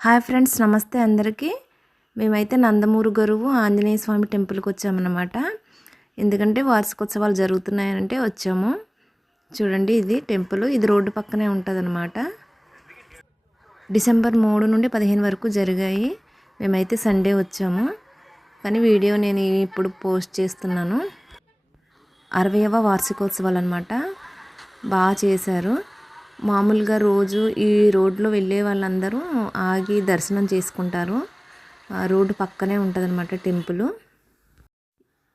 Hi friends, నమస్తే అందరికీ. మేమైతే నందమూరు గరువు ఆంజనేయ స్వామి టెంపుల్కి వచ్చామన్నమాట. ఎందుకంటే వార్షికోత్సవాలు జరుగుతున్నాయంటే వచ్చాము. చూడండి, ఇది టెంపుల్. ఇది రోడ్డు పక్కనే ఉంటుందన్నమాట. డిసెంబర్ 3 నుండి 15 వరకు జరిగాయి. మేమైతే సండే వచ్చాము, కానీ వీడియో నేను ఇప్పుడు పోస్ట్ చేస్తున్నాను. 60వ వార్షికోత్సవాలు అనమాట. బాగా చేశారు. మామూలుగా రోజు ఈ రోడ్లో వెళ్ళే వాళ్ళందరూ ఆగి దర్శనం చేసుకుంటారు. రోడ్డు పక్కనే ఉంటుందన్నమాట టెంపుల్.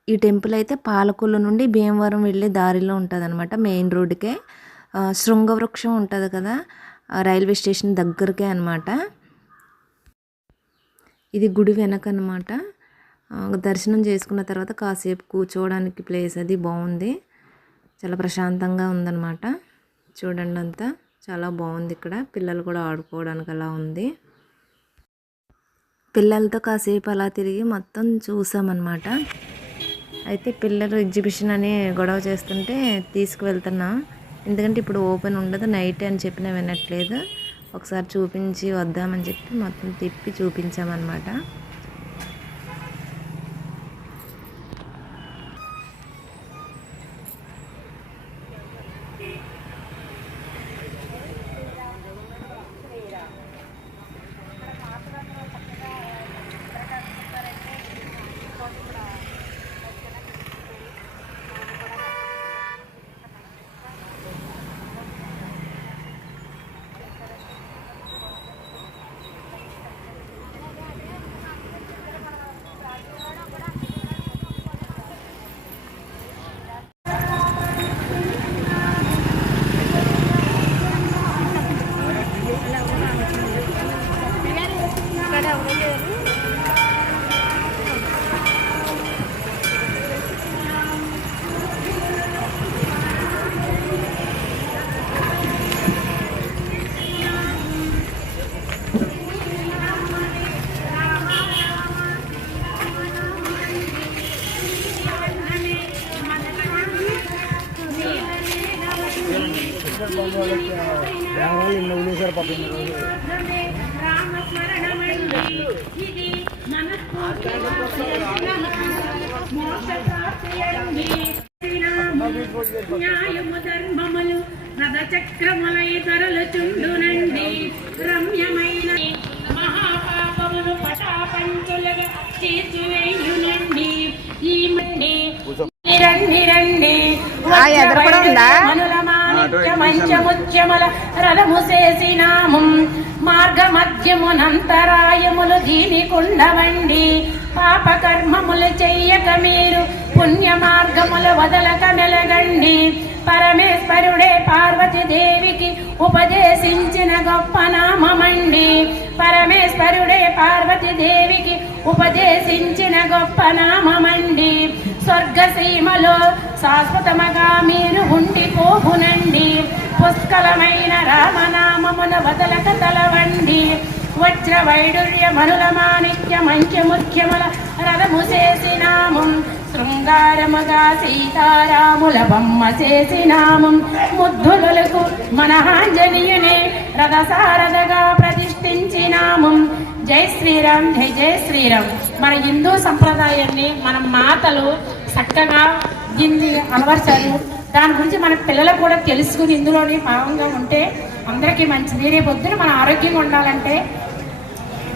ఈ టెంపుల్ అయితే పాలకొల్లు నుండి భీమవరం వెళ్ళే దారిలో ఉంటుందన్నమాట. మెయిన్ రోడ్డుకే. శృంగవృక్షం ఉంటుంది కదా, రైల్వే స్టేషన్ దగ్గరకే అనమాట. ఇది గుడి వెనక అనమాట. దర్శనం చేసుకున్న తర్వాత కాసేపు కూర్చోవడానికి ప్లేస్ అది బాగుంది. చాలా ప్రశాంతంగా ఉందన్నమాట. చూడండి, అంతా చాలా బాగుంది. ఇక్కడ పిల్లలు కూడా ఆడుకోవడానికి అలా ఉంది. పిల్లలతో కాసేపు అలా తిరిగి మొత్తం చూసామన్నమాట. అయితే పిల్లలు ఎగ్జిబిషన్ అని గొడవ చేస్తుంటే తీసుకువెళ్తున్నా. ఎందుకంటే ఇప్పుడు ఓపెన్ ఉండదు, నైట్ అని చెప్పినా వినట్లేదు. ఒకసారి చూపించి వద్దామని చెప్పి మొత్తం తిప్పి చూపించామన్నమాట. న్యాయము ధర్మములు రథచక్రములై తరలుచుండునండి. రమ్యమైన మహాపాపములు పటాపంచులుగా తీర్చివేయునండి. ఈ మండి రండి రండి మనుల మాణిక్య మంచముత్యముల రథము చేసినాము. మార్గ మధ్యమునంతరాయములు దీనికుండవండి. పాపకర్మములు చెయ్యక మీరు పుణ్య మార్గములు వదలక మెలగండి. పరమేశ్వరుడే పార్వతీదేవికి ఉపదేశించిన గొప్ప నామమండి. పరమేశ్వరుడే పార్వతీదేవికి ఉపదేశించిన గొప్ప నామమండి. స్వర్గసీమలో శాశ్వతముగా మీరు ఉండిపోవునండి. పుష్కలమైన రామనామమున వదలక తలవండి. వజ్ర వైడూర్య మనుల మాణిక్య మంచముఖ్యముల రథము చేసినాము. శృంగారముగా సీతారాముల బొమ్మ చేసినాము. ముద్దులకు మన ఆంజనేయునే రథసారథగా ప్రతిష్ఠించినాము. జై శ్రీరామ్, జై జై శ్రీరామ్. మన హిందూ సంప్రదాయాన్ని మన మాతలు చక్కగా అలవర్చారు. దాని గురించి మన పిల్లలకు కూడా తెలుసుకుని ఇందులోనే భాగంగా ఉంటే అందరికీ మంచిది. రేపు పొద్దున మన ఆరోగ్యంగా ఉండాలంటే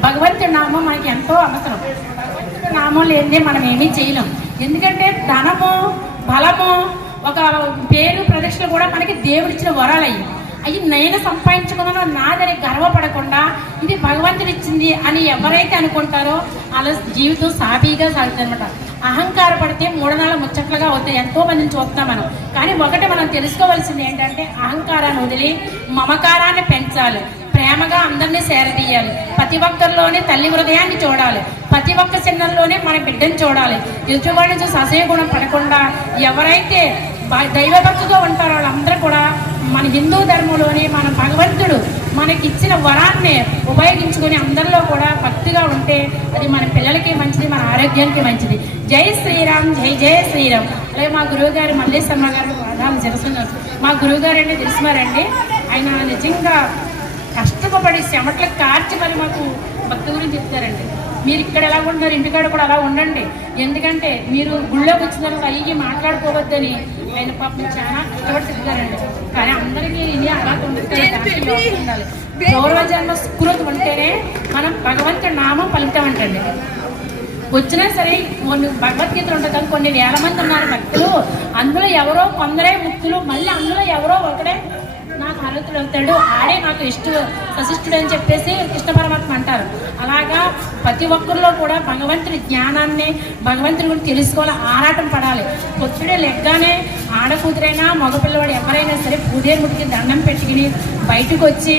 భగవంతుడి నామం మనకి ఎంతో అవసరం. భగవంతుడి నామం లేదే మనం ఏమీ చేయలేం. ఎందుకంటే ధనము, బలము, ఒక పేరు, ప్రదక్షిణ కూడా మనకి దేవుడిచ్చిన వరాలయ్యి. అవి నేను సంపాదించుకున్నానో నాదని గర్వపడకుండా ఇది భగవంతుడు ఇచ్చింది అని ఎవరైతే అనుకుంటారో వాళ్ళ జీవితం సాఫీగా సాగుతుంది అనమాట. అహంకార పడితే 3 నెలల ముచ్చట్లుగా అవుతాయి. ఎంతో మందిని చూస్తాం మనం. కానీ ఒకటి మనం తెలుసుకోవాల్సింది ఏంటంటే అహంకారాన్ని వదిలి మమకారాన్ని పెంచాలి. ప్రేమగా అందరినీ సేరదీయాలి. ప్రతి ఒక్కరిలోనే తల్లి హృదయాన్ని చూడాలి. ప్రతి ఒక్క చిన్నల్లోనే మన బిడ్డను చూడాలి. ఎదుటివాడి నుంచి అసహ్యగుణం పడకుండా ఎవరైతే దైవభక్తిగా ఉంటారో వాళ్ళందరూ కూడా మన హిందూ ధర్మంలోనే మన భగవంతుడు మనకిచ్చిన వరాన్ని ఉపయోగించుకొని అందరిలో కూడా భక్తిగా ఉంటే అది మన పిల్లలకి మంచిది, మన ఆరోగ్యానికి మంచిది. జై శ్రీరామ్, జై జై శ్రీరామ్. అలాగే మా గురువుగారు మల్లేశమ్మ గారు ప్రధాన శిరస్సు. మా గురువుగారు అంటే తెలిసినారండి. ఆయన నిజంగా కష్టపడి చెమటలకు కార్చి మరి మాకు భక్తి గురించి చెప్తారండి. మీరు ఇక్కడ ఎలా ఉంటున్నారు, ఇంటికాడ కూడా అలా ఉండండి. ఎందుకంటే మీరు గుళ్ళోకి వచ్చిన తర్వాత అయ్యి మాట్లాడుకోవద్దని ఆయన పాపం చాలా కష్టపడి చెప్తారండి. కానీ అందరికీ ఇది అలా ఉండాలి. గౌరవ జన్మ సుకృతి ఉంటేనే మనం భగవంతుడి నామం పలుకుతామంటండి. వచ్చినా సరే భగవద్గీతలు ఉంటుంది కానీ కొన్ని వేల మంది ఉన్నారు భక్తులు, అందులో ఎవరో కొందరే ముక్తులు, మళ్ళీ అందులో ఎవరో ఒకడే నాకు ఆలోచన అవుతాడు, ఆడే నాకు సశిష్టుడు అని చెప్పేసి కృష్ణ పరమాత్మ అంటారు. అలాగా ప్రతి ఒక్కరిలో కూడా భగవంతుడి జ్ఞానాన్ని, భగవంతుడి గురించి తెలుసుకోవాలి, ఆరాటం పడాలి. పొత్తుడే లెగ్గానే ఆడకూతురైనా మగపిల్లవాడు ఎవరైనా సరే పూజేముడికి దండం పెట్టుకుని బయటకు వచ్చి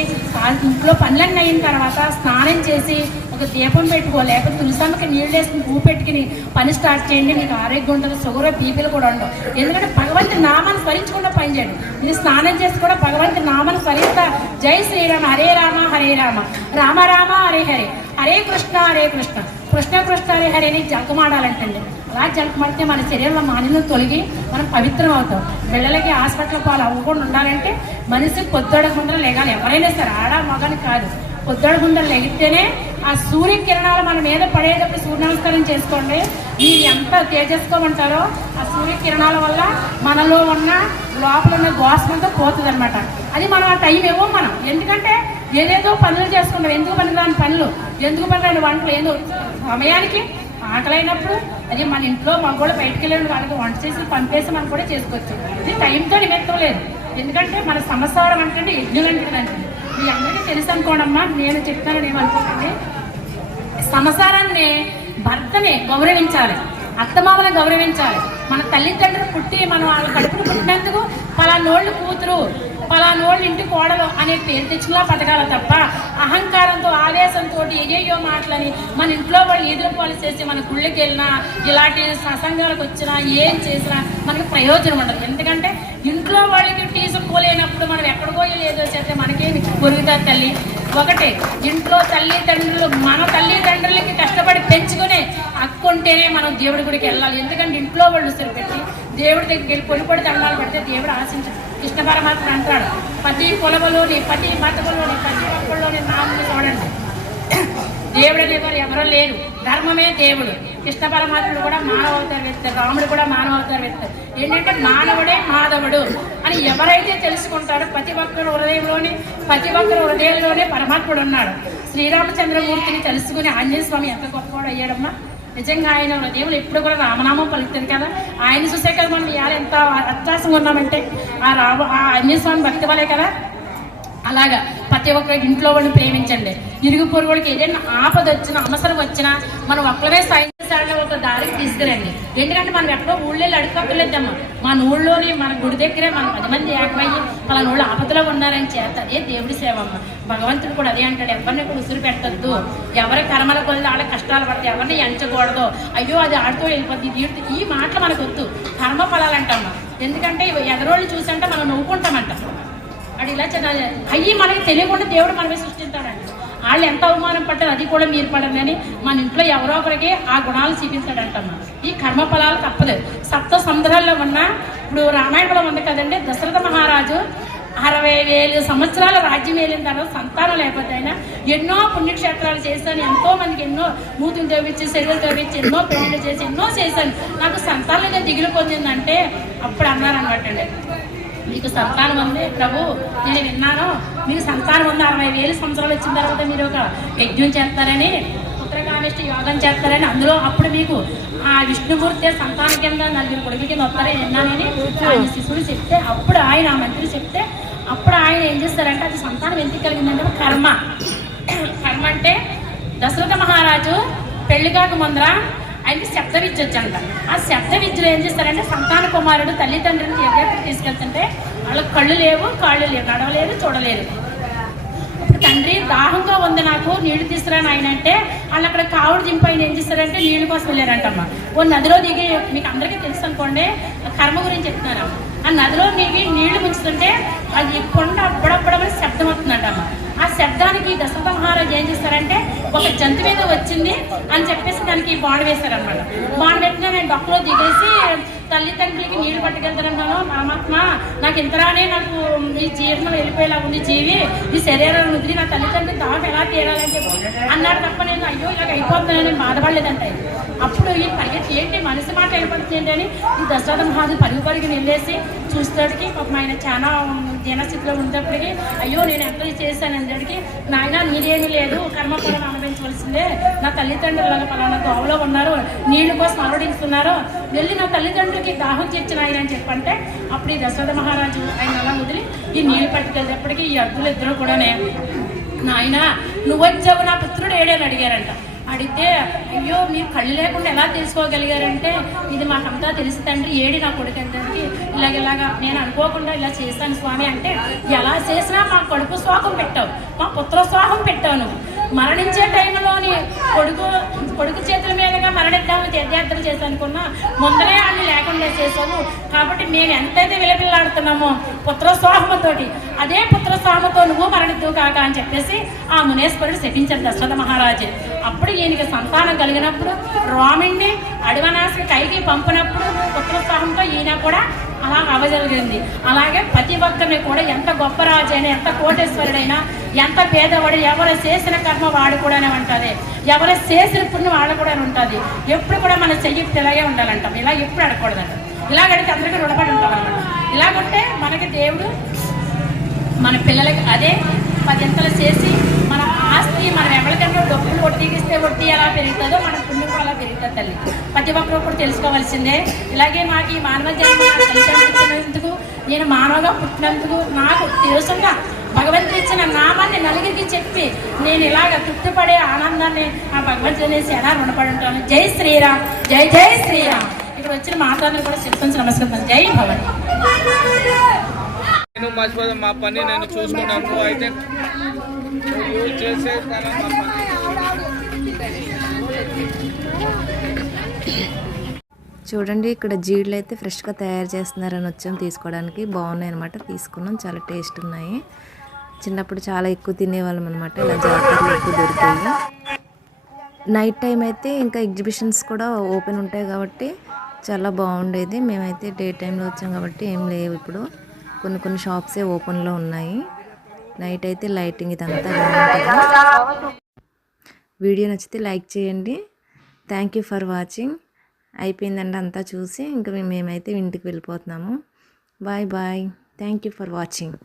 ఇంట్లో పనులన్నీ అయిన తర్వాత స్నానం చేసి ఒక దీపం పెట్టుకో, లేకపోతే తులసమ్మకి నీళ్ళు వేసుకుని పువ్వు పెట్టుకుని పని స్టార్ట్ చేయండి. మీకు ఆరోగ్యం ఉంటుంది, షుగర్ బీపీలు కూడా ఉండవు. ఎందుకంటే భగవంతుడి నామాన్ని స్మరించకుండా పని చేయండి. ఇది స్నానం చేసి కూడా భగవంతుడి నామాన్ని స్మరిస్తా జై శ్రీరామ, హరే రామ హరే రామ, రామ రామ హరే హరే, హరే కృష్ణ హరే కృష్ణ, కృష్ణ కృష్ణ హరే హరే అని జంకమాడాలంటండి. అలా జంకమాడితే మన శరీరంలో మాలిన్యం తొలగి మనం పవిత్రం అవుతాం. పిల్లలకి హాస్పిటల్ పాలు అవ్వకుండా ఉండాలంటే మనిషి పొద్దుడ ముందర లేగాలి. ఎవరైనా సరే ఆడ మగని కాదు, పొద్దుడ ముందర లెగితేనే ఆ సూర్యకిరణాలు మన మీద పడేటప్పుడు సూర్య నమస్కారం చేసుకోండి. మీరు ఎంత తేజస్కోమంటారో ఆ సూర్యకిరణాల వల్ల మనలో ఉన్న లోపల ఉన్న దోషమంతా పోతుంది అనమాట. అది మనం ఆ టైం ఇవ్వం మనం. ఎందుకంటే ఏదేదో పనులు చేసుకుంటాం. ఎందుకు పనికిరాని పనులు, ఎందుకు పనికిరాని వంటలు, ఏదో సమయానికి ఆకలైనప్పుడు అది మన ఇంట్లో మాకు కూడా బయటకు వెళ్ళిన వాళ్ళకి వంట చేసి పంపేసి మనం కూడా చేసుకోవచ్చు. ఇది టైంతో నిమిత్తం లేదు. ఎందుకంటే మన సంవత్సరం అంటే యజ్ఞులు అంటే మీ అందరికీ తెలుసు అనుకోండమ్మా, నేను చెప్తానని ఏమనుకోండి. సంసారాన్ని భర్తని గౌరవించాలి, అత్తమామని గౌరవించాలి. మన తల్లిదండ్రులు పుట్టి మనం వాళ్ళ కడుపును పుట్టినందుకు పలానోళ్ళు కూతురు, పలానోళ్ళు ఇంటి కోడలు అనే పేరు తెచ్చులా బతకాల తప్ప అహంకారంతో ఆవేశంతో ఏదేయో మాటలని మన ఇంట్లో వాళ్ళు ఎదురుపాలు చేసి మన గుళ్ళకి వెళ్ళినా ఇలాంటి సత్సంగాలకు వచ్చినా ఏం చేసినా మనకి ప్రయోజనం ఉండదు. ఎందుకంటే ఇంట్లో వాళ్ళకి తీసుకుపోలేనప్పుడు మనం ఎక్కడికో ఏదో చేస్తే మనకేమి పొరుగుతారు తల్లి. ఒకటే ఇంట్లో తల్లిదండ్రులు మన తల్లిదండ్రులకి కష్టపడి పెంచుకునే హక్కు ఉంటేనే మనం దేవుడి గుడికి వెళ్ళాలి. ఎందుకంటే ఇంట్లో వాళ్ళు పెట్టి దేవుడి దగ్గరికి వెళ్ళి పొడిపొడి దండాలు పడితే దేవుడు ఆశించాడు. కృష్ణ పరమాత్మ అంటాడు, ప్రతి కులములోని, ప్రతి మతములోని, ప్రతి ఒక్కళ్ళలోని నామని చూడండి. దేవుడు అనేవారు ఎవరో లేరు, ధర్మమే దేవుడు. కృష్ణ పరమాత్ముడు కూడా మానవ అవతార వ్యక్తి, రాముడు కూడా మానవ అవతార వ్యక్తి. ఏంటంటే మానవుడే మాధవుడు అని ఎవరైతే తెలుసుకుంటాడో ప్రతి ఒక్కరు హృదయంలోని, ప్రతి ఒక్కరు హృదయంలోనే పరమాత్ముడు ఉన్నాడు. శ్రీరామచంద్రమూర్తిని తెలుసుకుని ఆంజనేయ స్వామి ఎంత గొప్పవాడు అయ్యాడమ్మా. నిజంగా ఆయన దేవుడు ఎప్పుడు కూడా రామనామం పలుకుతుంది కదా. ఆయన చూసే కదా మనం ఇవాళ ఎంత అత్యాసంగా ఉన్నామంటే ఆ ఆంజనేయ స్వామి భక్తి వల్లే కదా. అలాగా ప్రతి ఒక్కరికి ఇంట్లో వాళ్ళని ప్రేమించండి. ఇరుగు పొరుగు వాళ్ళకి ఏదైనా ఆపద వచ్చినా, అవసరం వచ్చినా మనం ఒక్కరే సాయంత్రాల్లో ఒక దారికి తీసుకురండి. ఎందుకంటే మనం ఎక్కడో ఊళ్ళో అడుక్కోలేదమ్మా, మన ఊళ్ళోనే మన గుడి దగ్గరే మనం 10 మంది ఏకమయ్యి పలానా ఊళ్ళో ఆపదలో ఉన్నారని చేత అదే దేవుడి సేవ అమ్మ. భగవంతుడు కూడా అదే అంటాడు, ఎవరిని కూడా ఉసురు పెట్టద్దు, ఎవరి కర్మల కొద్ది వాళ్ళ కష్టాలు పడితే ఎవరిని ఎంచకూడదు, అయ్యో అది ఆడుతూ వెళ్ళిపోద్ది. ఈ మాటలు మనకు వద్దు, కర్మ ఫలాలంటమ్మా. ఎందుకంటే ఎదరోళ్ళు చూసంటే మనం నవ్వుకుంటామంట. అది ఇలా చిన్న అయ్యి మనకి తెలియకుండా దేవుడు మనమే సృష్టిస్తాడండి. వాళ్ళు ఎంత అవమానం పడ్డారు అది కూడా మీరు పడరు, కానీ మన ఇంట్లో ఎవరో ఒకరికి ఆ గుణాలు చూపించాడంటమ్మా. ఈ కర్మ ఫలాలు తప్పదు. సప్త సముద్రాల్లో ఉన్న ఇప్పుడు రామాయణంలో ఉంది కదండి, దశరథ మహారాజు 60,000 సంవత్సరాల రాజ్యం వెళ్ళిన తర్వాత సంతానం లేకపోతే ఆయన ఎన్నో పుణ్యక్షేత్రాలు చేశాను, ఎంతో మందికి ఎన్నో మూతులు తవ్వించి, చెరువులు తవ్వించి, ఎన్నో పెళ్లిళ్ళు చేసి ఎన్నో చేశాను, నాకు సంతానం దిగులు పొందిందంటే అప్పుడు అన్నారనమాట అండి, మీకు సంతానం ఉంది ప్రభు, నేను విన్నాను మీకు సంతానం ఉంది, 60,000 సంవత్సరాలు వచ్చిన తర్వాత మీరు ఒక యజ్ఞం చేస్తారని, పుత్రకామేష్టి యోగం చేస్తారని, అందులో అప్పుడు మీకు ఆ విష్ణుమూర్తి సంతానం కింద 4 కొడుకు కింద వస్తారని విన్నానని ఆయన శిశువుడు చెప్తే, అప్పుడు ఆయన ఆ మంత్రి చెప్తే అప్పుడు ఆయన ఏం చేస్తారంటే అది సంతానం ఎందుకు కలిగిందంటే కర్మ. కర్మ అంటే దశరథ మహారాజు పెళ్లి కాక ముందర ఆయనకి శబ్ద విద్య వచ్చంట. ఆ శబ్ద విద్యలో ఏం చేస్తారంటే సంతాన కుమారుడు తల్లిదండ్రులను ఎవరైతే తీసుకెళ్తుంటే వాళ్ళకి కళ్ళు లేవు, కాళ్ళు లేవు, నడవలేరు, చూడలేరు. ఇప్పుడు తండ్రి దాహంగా ఉంది నాకు నీళ్లు తీసుకురాని ఆయన అంటే వాళ్ళు అక్కడ కావుడు దింపు ఆయన ఏం చేస్తారంటే నీళ్ళు కోసం వెళ్ళారంటమ్మా. ఓ నదిలో దిగి, మీకు అందరికీ తెలుసు అనుకోండి, కర్మ గురించి చెప్తున్నారు. ఆ నదిలో దిగి నీళ్లు ముంచుతుంటే అది కొండ అప్పుడప్పుడమని శబ్దం అవుతుందంటమ్మా. ఆ శబ్దానికి దశరథ మహారాజు ఏం చేస్తారంటే ఒక జంతువు మీద వచ్చింది అని చెప్పేసి దానికి బాణ వేశారనమాట. బాణ పెట్టినా నేను డొక్కలో దిగేసి తల్లిదండ్రులకి నీళ్లు పట్టుకెళ్తారన్నాను. రామాత్మ నాకు ఇంతరానే నాకు ఈ జీర్ణం వెళ్ళిపోయేలా ఉంది, జీవి ఈ శరీరాన్ని వదిలి నా తల్లిదండ్రులు దాకా ఎలా తీరాలని చెప్పి అన్నారు తప్ప నేను అయ్యో ఇలాగ అయిపోతుందని బాధపడలేదంటే. అప్పుడు ఈ పరిగెత్తి ఏంటి మనసు మాట వెళ్ళిపోతుంది అని ఈ దశరథ మహారాజు పరుగు వెళ్ళేసి చూస్తాడికి పాపం ఆయన చాలా దీనస్థితిలో ఉన్నప్పటికీ అయ్యో నేను ఎంత చేశాను అందరికి, నాయన నీరేమీ లేదు, కర్మఫలం అనుభవించవలసిందే, నా తల్లిదండ్రులు పలానా దోవలో ఉన్నారు, నీళ్ల కోసం అలవడిస్తున్నారు, వెళ్ళి నా తల్లిదండ్రులకి దాహం తీర్చిన ఆయన అని చెప్పంటే అప్పుడు ఈ దశరథ మహారాజు ఆయన అలా వదిలి ఈ నీళ్లు పట్టుకెళ్ళేటప్పటికీ ఈ అద్దులు ఇద్దరు కూడానే నాయన నువ్వు వచ్చావు నా పుత్రుడు ఏడని అడిగారంట. అడిగితే అయ్యో మీరు కళ్ళు లేకుండా ఎలా తెలుసుకోగలిగారంటే ఇది మాకంతా తెలుసు తండ్రి, ఏడి నా కొడుకు అంతకి ఇలాగ నేను అనుకోకుండా ఇలా చేశాను స్వామి అంటే, ఎలా చేసినా మా కొడుకు స్వాహం పెట్టావు, మా పుత్ర స్వాహం పెట్టావు, నువ్వు మరణించే టైంలోని కొడుకు చేతుల మీదుగా మరణిద్దామని తీర్థయాత్ర చేశానుకున్నా ముందరే అన్ని లేకుండా చేసావు. కాబట్టి మేము ఎంతైతే విలపిల్లాడుతున్నామో పుత్రస్వాహముతోటి అదే పుత్రస్వాహముతో నువ్వు మరణిద్దువు కాక అని చెప్పేసి ఆ మునేశ్వరుడు శపించారు దశరథ మహారాజు. అప్పుడు ఈయనకి సంతానం కలిగినప్పుడు రాముణ్ణి అడవనాశి కైకి పంపినప్పుడు పుత్రస్వాహంతో ఈయన కూడా అలా అవజరిగింది. అలాగే ప్రతి ఒక్కరిని కూడా ఎంత గొప్ప రాజు అయినా, ఎంత కోటేశ్వరుడైనా, ఎంత పేదవాడు, ఎవరు చేసిన కర్మ వాడు కూడా ఉంటుంది, ఎవరు చేసిన పుణ్యం వాళ్ళు కూడా ఉంటుంది. ఎప్పుడు కూడా మన చెయ్యి ఇలాగే ఉండాలంటాం, ఇలా ఎప్పుడు అడగకూడదంట. ఇలాగడితే అందరికీ రుణపడి ఉంటామన్నమాట. ఇలాగంటే మనకి దేవుడు మన పిల్లలకి అదే 10 చేసి మన ఆస్తి మనం ఎవరికన్నా డబ్బులు వడ్డీకిస్తే వడ్డీ ఎలా పెరుగుతుందో మన పుణ్యం అలా పెరుగుతుంది తల్లి. ప్రతి ఒక్కరు కూడా తెలుసుకోవాల్సిందే. ఇలాగే నాకు ఈ మానవ జన్మ కలిసినందుకు, నేను మానవగా పుట్టినందుకు నాకు తెలుసుగా భగవంతుడు ఇచ్చిన నామాన్ని నలుగురికి చెప్పి నేను ఇలాగ తృప్తిపడే ఆనందాన్ని ఆ భగవంతుని ఎలా రుణపడి ఉంటాను. జై శ్రీరామ్, జై జై శ్రీరామ్. ఇక్కడ వచ్చిన మాతాన్ని కూడా శిల్పించి నమస్కరిస్తాను. జై భవన్. నేను మర్చిపోదా మా పని నేను చూసుకున్నాను. అయితే చేసే చూడండి ఇక్కడ జీడ్లు అయితే ఫ్రెష్గా తయారు చేస్తున్నారని వచ్చాం తీసుకోవడానికి. బాగున్నాయి అనమాట, తీసుకున్నాం, చాలా టేస్ట్ ఉన్నాయి. చిన్నప్పుడు చాలా ఎక్కువ తినేవాళ్ళం అనమాట, ఇలా జాతరలు ఎక్కువ దొరికాయి. నైట్ టైం అయితే ఇంకా ఎగ్జిబిషన్స్ కూడా ఓపెన్ ఉంటాయి కాబట్టి చాలా బాగుండేది. మేమైతే డే టైంలో వచ్చాం కాబట్టి ఏం లేవు ఇప్పుడు, కొన్ని షాప్సే ఓపెన్లో ఉన్నాయి. నైట్ అయితే లైటింగ్ ఇదంతా బాగుంటుంది. వీడియో నచ్చితే లైక్ చేయండి. Thank you for watching. అయిపోయిందండి అంతా చూసి ఇంకా మేమైతే ఇంటికి వెళ్ళిపోతున్నాము. Bye bye. Thank you for watching.